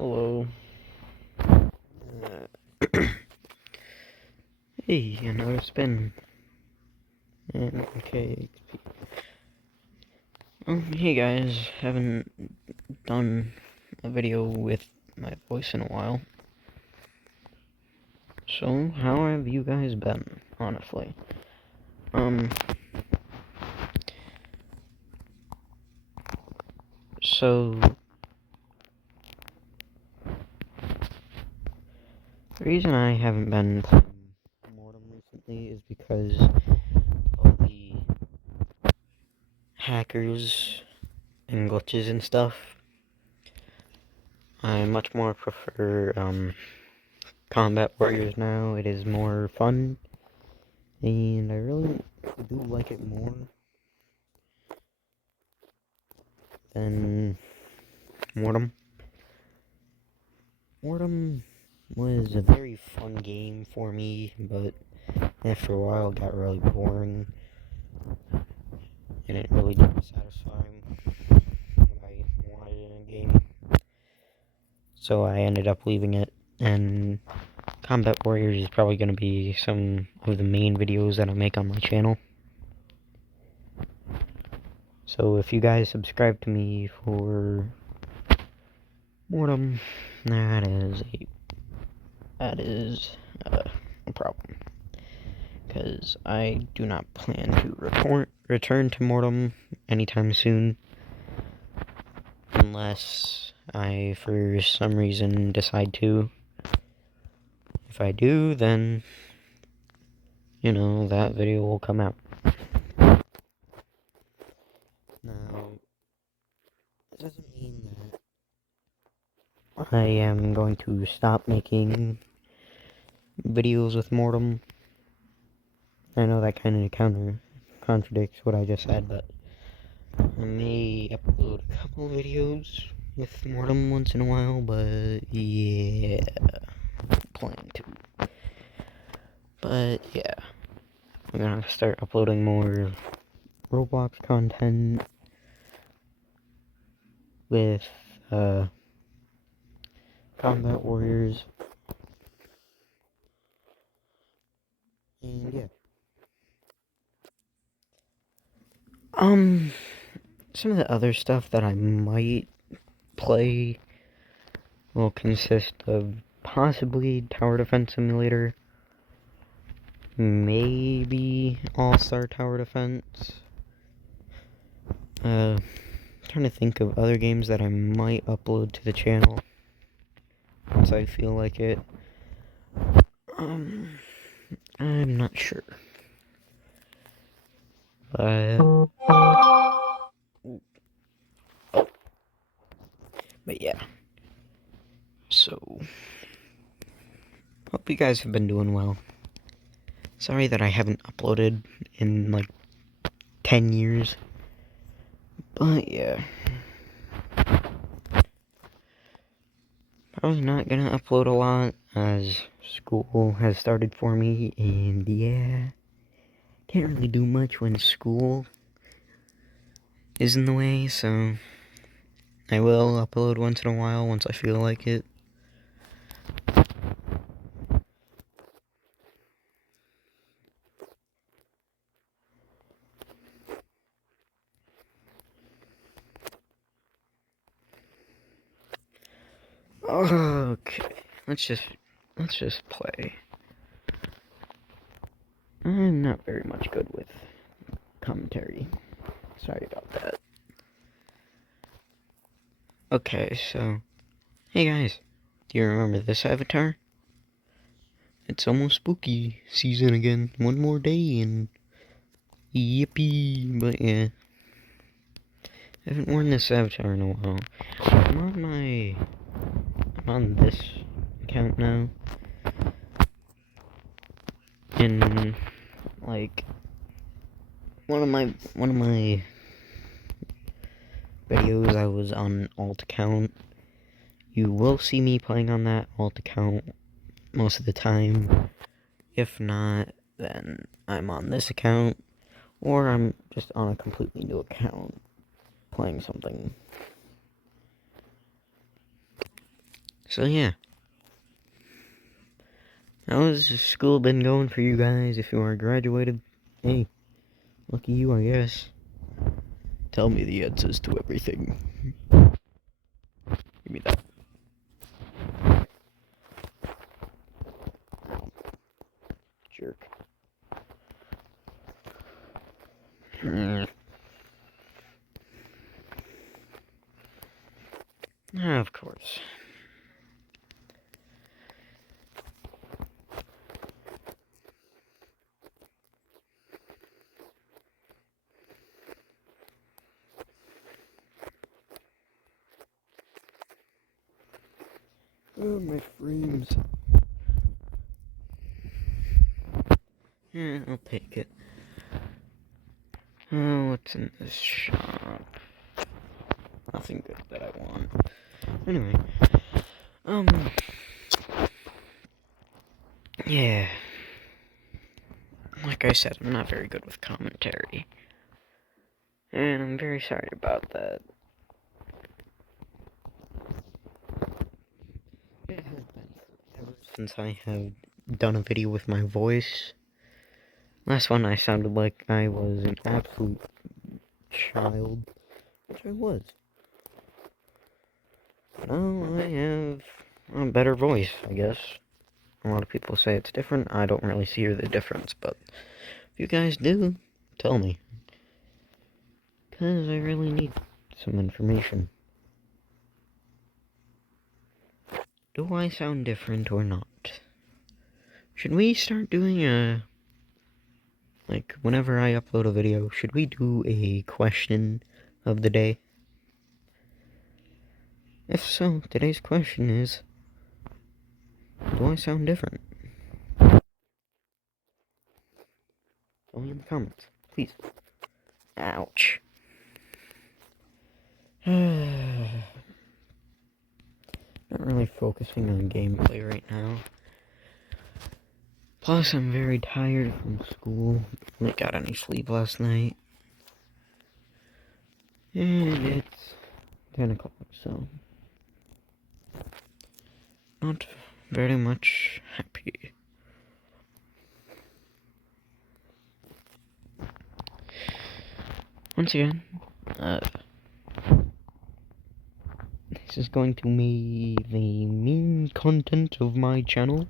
Hello. Hey, another spin. And okay. Hey guys, haven't done a video with my voice in a while. So, how have you guys been, honestly? So, the reason I haven't been playing Mortem recently is because of the hackers and glitches and stuff. I much more prefer, Combat Warriors now. It is more fun, and I really do like it more than Mortem. Mortem was a very fun game for me, but after a while it got really boring, and it really didn't satisfy what I wanted in a game. So I ended up leaving it, and Combat Warriors is probably going to be some of the main videos that I make on my channel. So if you guys subscribe to me for Mortem, that is a problem, because I do not plan to return to Mortem anytime soon, unless I, for some reason, decide to. If I do, then, that video will come out. Now, it doesn't mean that I am going to stop making videos with Mortem. I know that kind of contradicts what I just said, but I may upload a couple videos with Mortem once in a while, but yeah, plan to. But yeah, I'm gonna start uploading more Roblox content with Combat Warriors, and yeah. Some of the other stuff that I might play will consist of possibly Tower Defense Simulator, maybe All-Star Tower Defense. Trying to think of other games that I might upload to the channel once I feel like it. I'm not sure. But yeah. So, hope you guys have been doing well. Sorry that I haven't uploaded in like 10 years. But yeah. Probably not gonna upload a lot as school has started for me, and yeah, can't really do much when school is in the way, so I will upload once in a while once I feel like it. Okay, let's just play. I'm not very much good with commentary. Sorry about that. Okay, so hey guys, do you remember this avatar? It's almost spooky season again. One more day and yippee, but yeah. I haven't worn this avatar in a while. I'm on this account now. In like one of my videos I was on an alt account. You will see me playing on that alt account most of the time. If not, then I'm on this account, or I'm just on a completely new account playing something. So yeah. How's school been going for you guys? If you are graduated, hey, lucky you, I guess. Tell me the answers to everything. Give me that. Jerk. Of course. Oh, my frames. Yeah, I'll take it. Oh, what's in this shop? Nothing good that I want. Anyway, yeah. Like I said, I'm not very good with commentary. And I'm very sorry about that. It has been forever since I have done a video with my voice. Last one I sounded like I was an absolute child, which I was. Now I have a better voice, I guess. A lot of people say it's different. I don't really see the difference, but if you guys do, tell me. Because I really need some information. Do I sound different or not? Should we start doing like, whenever I upload a video, should we do a question of the day? If so, today's question is, do I sound different? Tell me in the comments, please. Ouch. Not really focusing on gameplay right now. Plus, I'm very tired from school. I got any sleep last night. And it's 10 o'clock, so not very much happy. Once again, this is going to be the main content of my channel.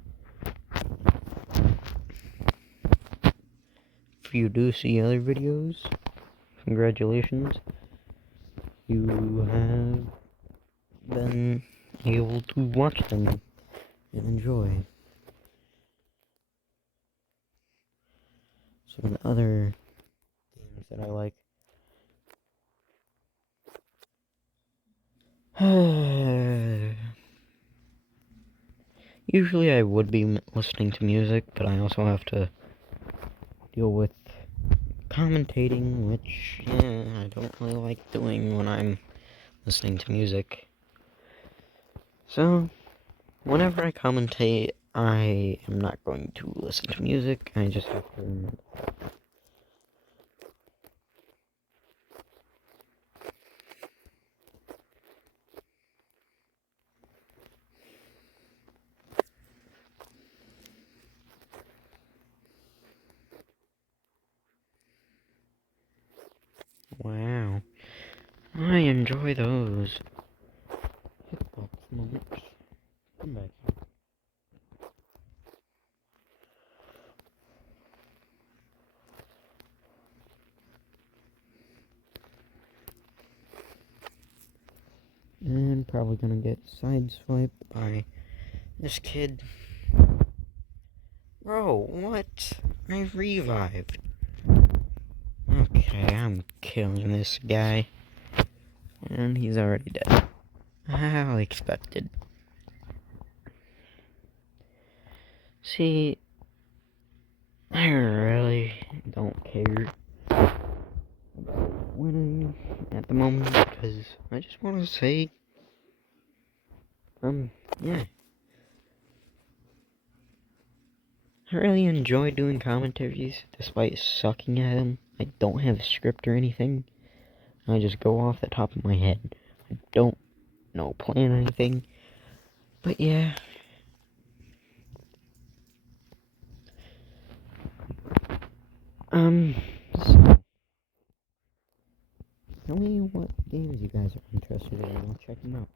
If you do see other videos, congratulations. You have been able to watch them and enjoy. Some of the other games that I like. Usually I would be listening to music, but I also have to deal with commentating, which, yeah, I don't really like doing when I'm listening to music. So, whenever I commentate, I am not going to listen to music. I just have to remember. Wow. I enjoy those. Hitbox moments. Come back here. And probably gonna get sideswiped by this kid. Bro, what? I revived. Okay, I'm killing this guy. And he's already dead. How expected. See, I really don't care about winning at the moment because I just want to say, yeah. I really enjoy doing commentaries despite sucking at them. I don't have a script or anything. I just go off the top of my head. I don't plan anything. But yeah. So, tell me what games you guys are interested in, and I'll check them out.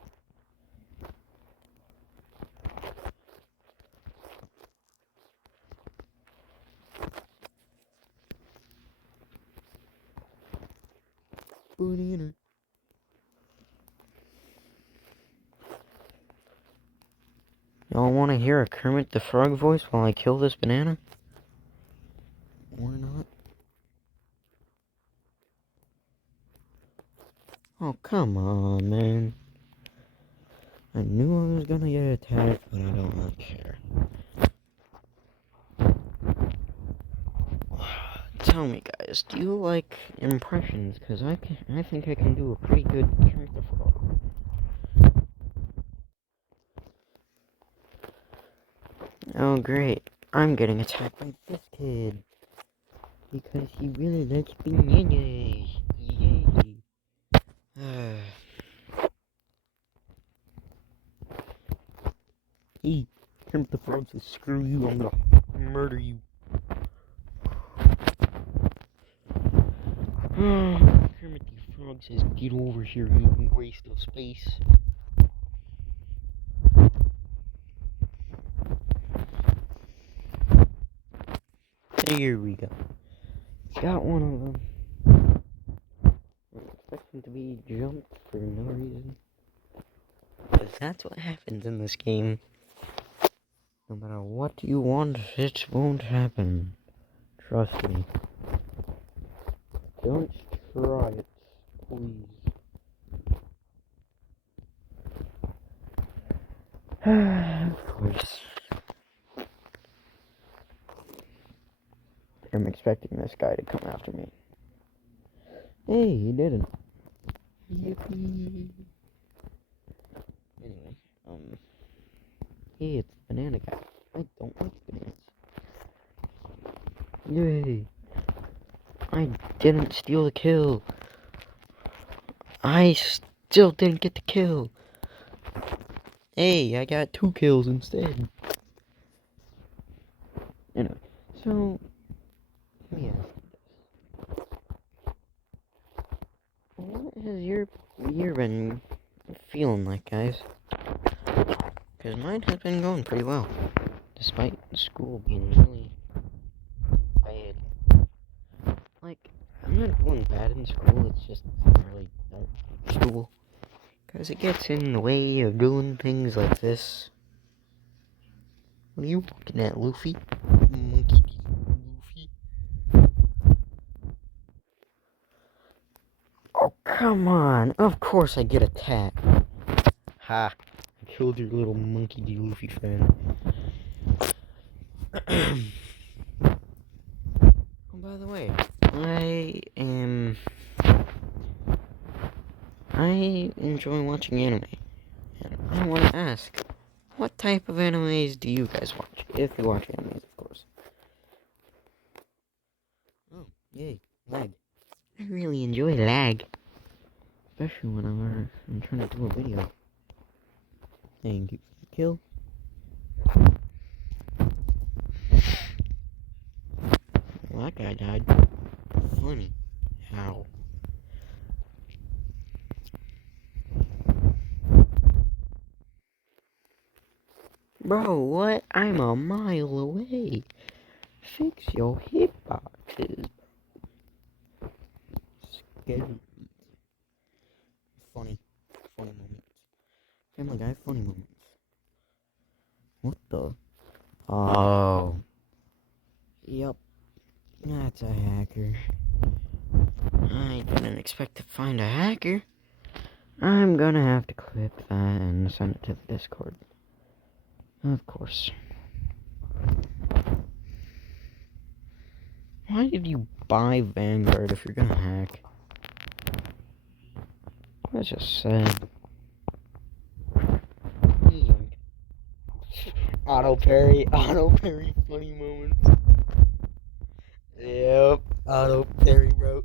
Y'all want to hear a Kermit the Frog voice while I kill this banana? Or not? Oh, come on, man. I knew I was gonna get attacked, but I don't really care. Tell me, guys, do you like impressions? Because I think I can do a pretty good Kermit the Frog. Oh, great. I'm getting attacked by this kid. Because he really likes bananas. Yay. Hey, Kermit the Frog says, screw you, I'm gonna murder you. Kermit the Frog says, get over here, you waste of space. Here we go. Got one of them. I'm expecting to be jumped for no reason. Because that's what happens in this game. No matter what you want, it won't happen. Trust me. Don't try it, please. Of course. I'm expecting this guy to come after me. Hey, he didn't. Yippee. Anyway, hey, it's the banana guy. I don't like bananas. Yay. I didn't steal the kill. I still didn't get the kill. Hey, I got 2 kills instead. Anyway, so let me ask you this. What has your year been feeling like, guys? Because mine has been going pretty well. Despite school being really bad. Like, I'm not doing bad in school, it's just I don't really like school. Because it gets in the way of doing things like this. What are you looking at, Luffy? Monkey D. Luffy. Oh, come on. Of course I get attacked. Ha. I killed your little Monkey D. Luffy friend. Oh, by the way, I enjoy watching anime. And I want to ask, what type of animes do you guys watch? If you watch animes, of course. Oh, yay, lag. I really enjoy lag. Especially when I'm trying to do a video. Thank you for the kill. Well, that guy died. Funny. How? Bro, what? I'm a mile away. Fix your hitboxes. Scary. Funny. Funny moments. Family Guy, funny moments. What the? Oh. Yep. That's a hacker. I didn't expect to find a hacker. I'm gonna have to clip that and send it to the Discord. Of course. Why did you buy Vanguard if you're gonna hack? That's just sad. Auto parry, funny moments. Yep, auto parry, bro.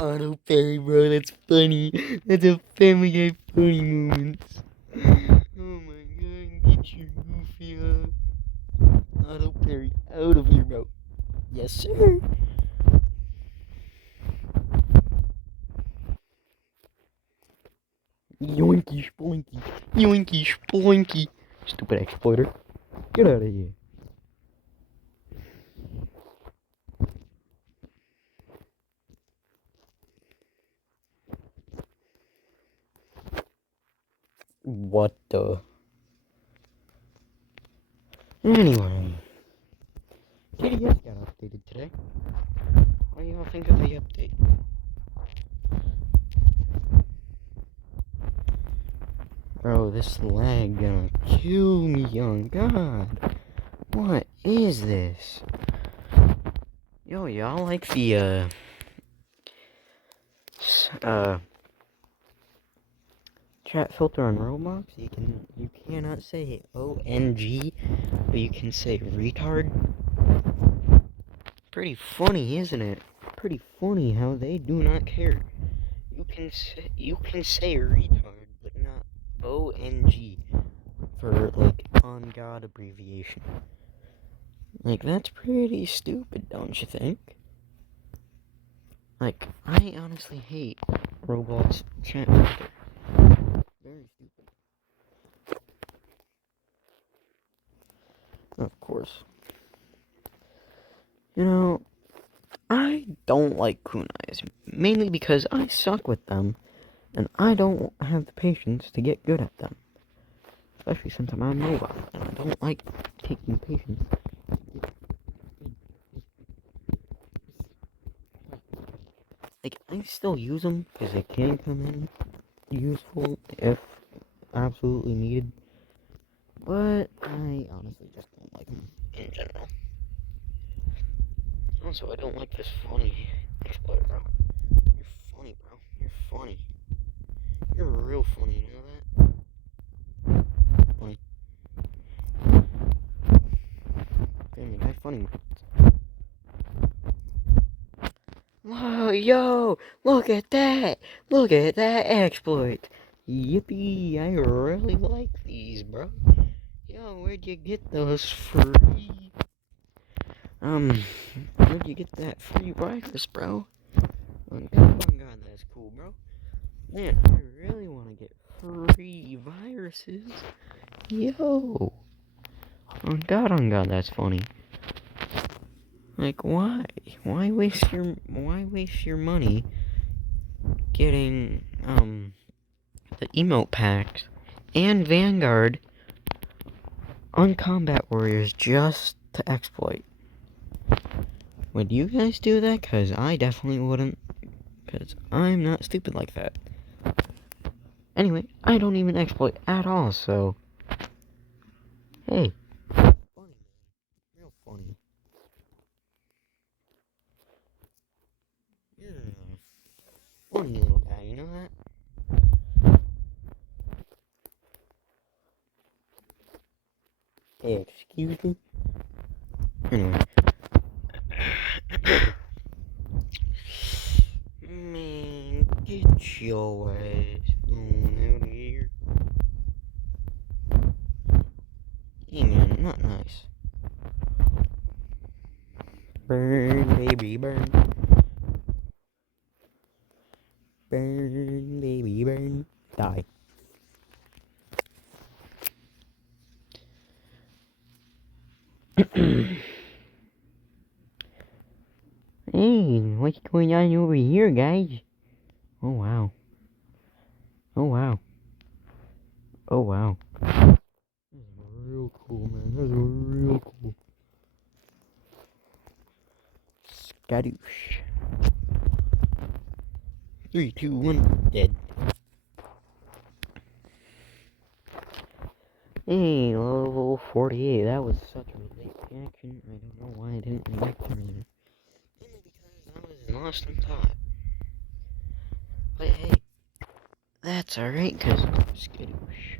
Auto parry, bro. That's funny. That's a Family Guy funny moments. Oh my god, you, Rufia. Auto parry out of your mouth. Yes, sir. Yoinky sploinky. Yoinky sploinky. Stupid exploiter. Get out of here. What the? Anyway. TDS got updated today. What do y'all think of the update? Bro, this lag gonna kill me, young god. What is this? Yo, y'all like the, chat filter on Roblox? You cannot say ONG, but you can say retard. Pretty funny, isn't it? Pretty funny how they do not care. You can say retard, but not ONG for, like, on God abbreviation. Like, that's pretty stupid, don't you think? Like, I honestly hate Roblox chat filter. Very stupid. Of course. You know, I don't like kunais, mainly because I suck with them, and I don't have the patience to get good at them. Especially since I'm on mobile, and I don't like taking patience. Like, I still use them, because they can come in useful if absolutely needed. But I honestly just don't like them in general. Also, I don't like this funny exploiter, bro. You're funny, bro. You're funny. You're real funny, you know that? Funny. Family Guy funny. Whoa, yo! Look at that! Look at that exploit! Yippee! I really like these, bro. Yo, where'd you get those free? Where'd you get that free virus, bro? Oh god, that's cool, bro. Man, I really want to get free viruses. Yo! Oh god, that's funny. Like, why? Why waste your money getting, the emote packs and Vanguard on Combat Warriors just to exploit? Would you guys do that? Cause I definitely wouldn't. Cause I'm not stupid like that. Anyway, I don't even exploit at all, so... Hey. Funny, man. Real funny. You're a funny little guy, you know that? Hey, excuse me? Anyway. Man, get your ass on out of here. Hey man, not nice. Burn, baby, burn. Burn, baby, burn. Die. Hey, what's going on over here, guys? Oh wow. Oh wow. Oh wow. That's real cool, man. That's real cool. Skadoosh. 3, 2, 1, dead. Hey, level 48. That was such a late reaction. I don't know why I didn't react earlier. Mainly because I was lost in thought. But hey, that's alright, cause skadoosh.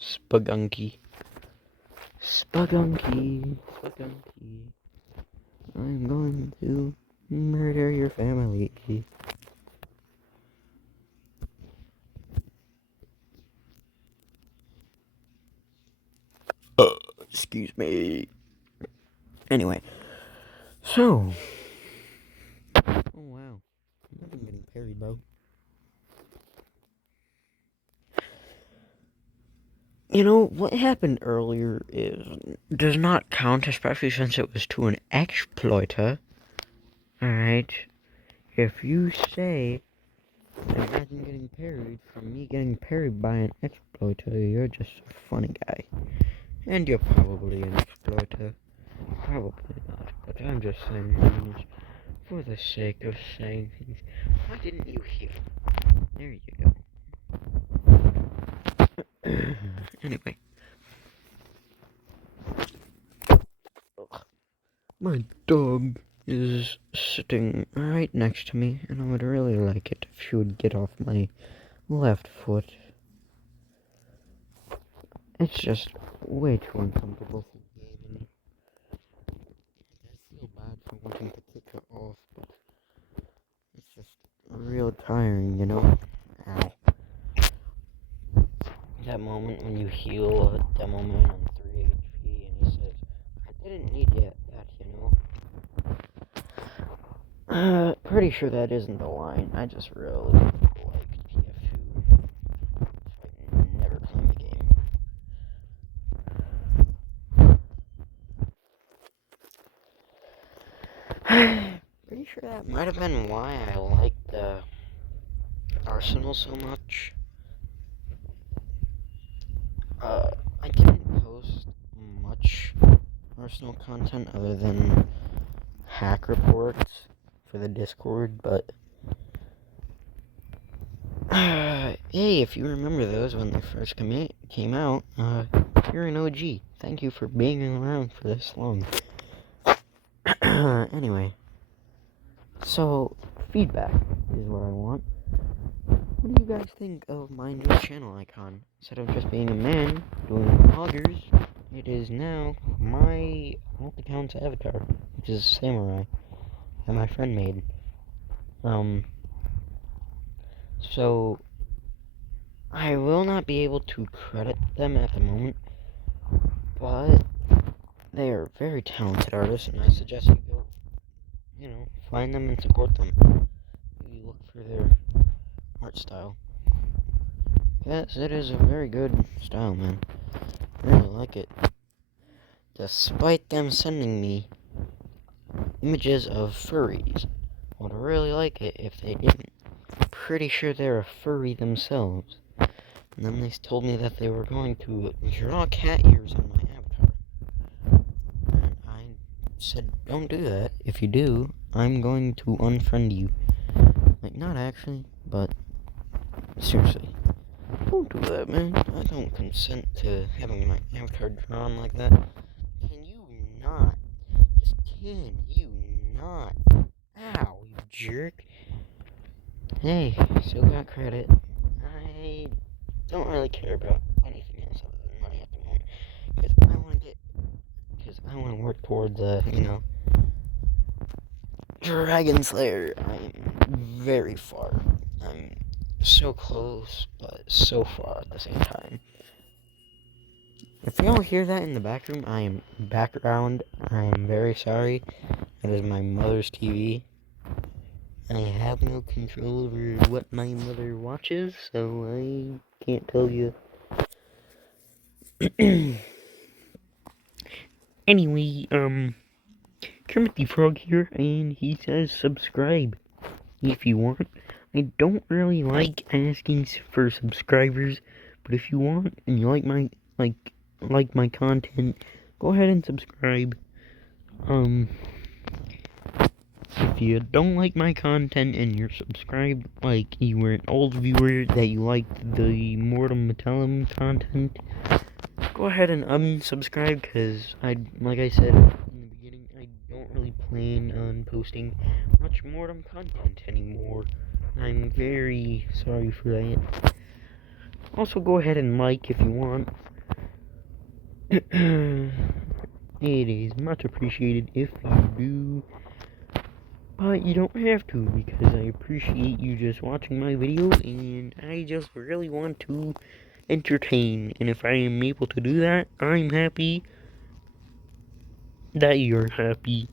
Spagunky. Spagunky. Spagunky. I'm going to murder your family. Excuse me. Anyway, so. Oh wow. I've been getting parried, bro. You know, what happened earlier does not count, especially since it was to an exploiter. Alright? If you say, imagine getting parried from me getting parried by an exploiter, you're just a funny guy. And you're probably an exploiter. Probably not, but I'm just saying things for the sake of saying things. Why didn't you hear? There you go. Anyway. My dog is sitting right next to me, and I would really like it if she would get off my left foot. It's just way too uncomfortable for gaming. I feel bad for wanting to kick her off, but it's just real tiring, you know? Ow. That moment when you heal a demo man on 3 HP and he says, I didn't need that, you know? Pretty sure that isn't the line. I just really like TF2. So I never claim the game. Pretty sure that might have been why I liked Arsenal so much. I didn't post much Arsenal content other than hack reports for the Discord, but hey, if you remember those when they first came out, you're an OG. Thank you for being around for this long. Anyway, so feedback is what I want. What do you guys think of my new channel icon? Instead of just being a man doing vloggers, it is now my alt-account's avatar, which is a samurai that my friend made. So I will not be able to credit them at the moment, but they are very talented artists, and I suggest you go, find them and support them. You look for their art style. Yes, it is a very good style, man. I really like it. Despite them sending me images of furries. I would really like it if they didn't. I'm pretty sure they're a furry themselves. And then they told me that they were going to draw cat ears on my avatar. And I said, don't do that. If you do, I'm going to unfriend you. Like, not actually, but seriously. Don't do that, man. I don't consent to having my avatar drawn like that. Can you not? Just can you not? Ow, you jerk. Hey, still got credit. I don't really care about anything else other than money at the moment. Because I want to work towards, Dragon Slayer. I'm very far. I'm so close, but so far at the same time. If y'all hear that in the background, I am very sorry. That is my mother's TV. I have no control over what my mother watches, so I can't tell you. Anyway, Kermit the Frog here, and he says subscribe if you want. I don't really like asking for subscribers, but if you want and you like my content, go ahead and subscribe. If you don't like my content and you're subscribed, like you were an old viewer that you liked the Mortem Metallum content, go ahead and unsubscribe, because like I said in the beginning, I don't really plan on posting much Mortem content anymore. I'm very sorry for that. Also, go ahead and like if you want. It is much appreciated if you do. But you don't have to, because I appreciate you just watching my videos, and I just really want to entertain. And if I am able to do that, I'm happy. that you're happy.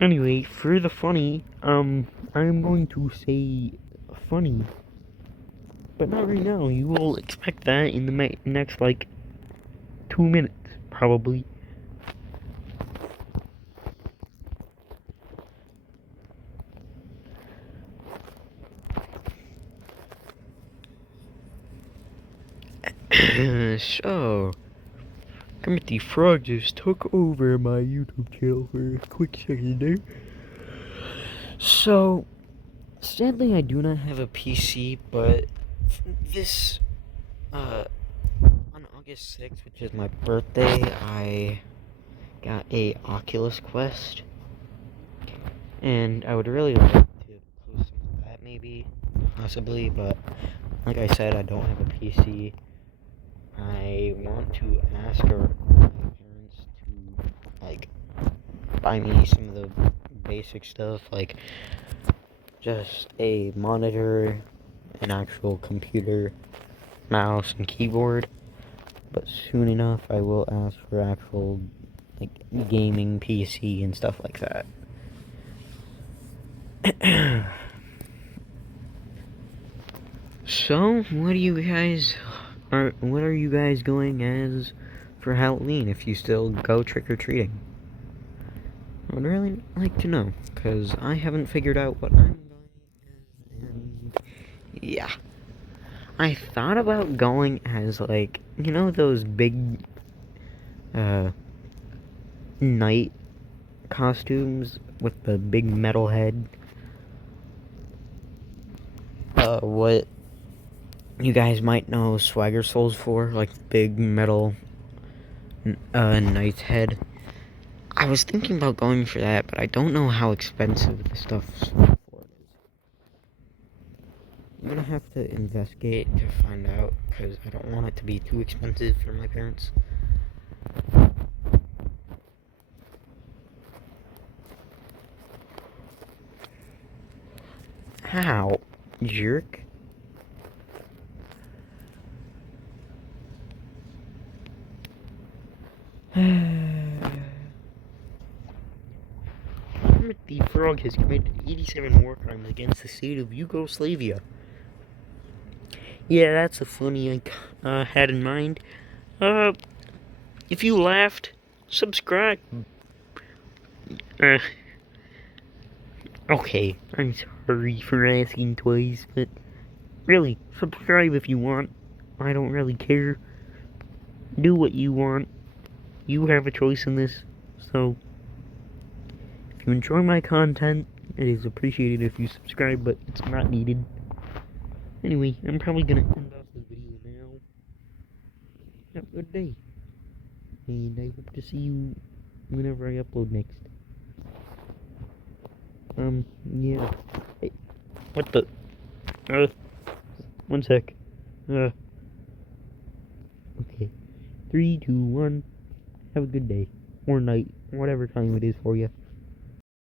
Anyway, for the funny, I'm going to say funny, but not right now. You will expect that in the next, like, 2 minutes, probably. So, Kermit the Frog just took over my YouTube channel for a quick second there. So, sadly I do not have a PC, but this, on August 6th, which is my birthday, I got a Oculus Quest, and I would really like to post some of that maybe, possibly, but like I said, I don't have a PC. I want to ask my parents to, like, buy me some of the basic stuff, like just a monitor, an actual computer, mouse, and keyboard. But soon enough, I will ask for actual, like, gaming PC and stuff like that. So, what are you guys going as for Halloween if you still go trick-or-treating? I would really like to know, because I haven't figured out what I'm going as, and yeah. I thought about going as, like, you know those big, knight costumes with the big metal head? What you guys might know Swagger Souls for, like, big metal, knight's head. I was thinking about going for that, but I don't know how expensive the stuff for it is. I'm gonna have to investigate to find out, because I don't want it to be too expensive for my parents. How? Jerk? Kermit the Frog has committed 87 war crimes against the state of Yugoslavia. Yeah, that's a funny I had in mind. If you laughed, subscribe. Okay, I'm sorry for asking twice, but really, subscribe if you want. I don't really care. Do what you want. You have a choice in this, so if you enjoy my content, it is appreciated if you subscribe, but it's not needed. Anyway, I'm probably gonna end off the video now. Have a good day, and I hope to see you whenever I upload next. Yeah. Hey, what the? 1 sec. Okay. 3, 2, 1. Have a good day. Or night. Whatever time it is for you.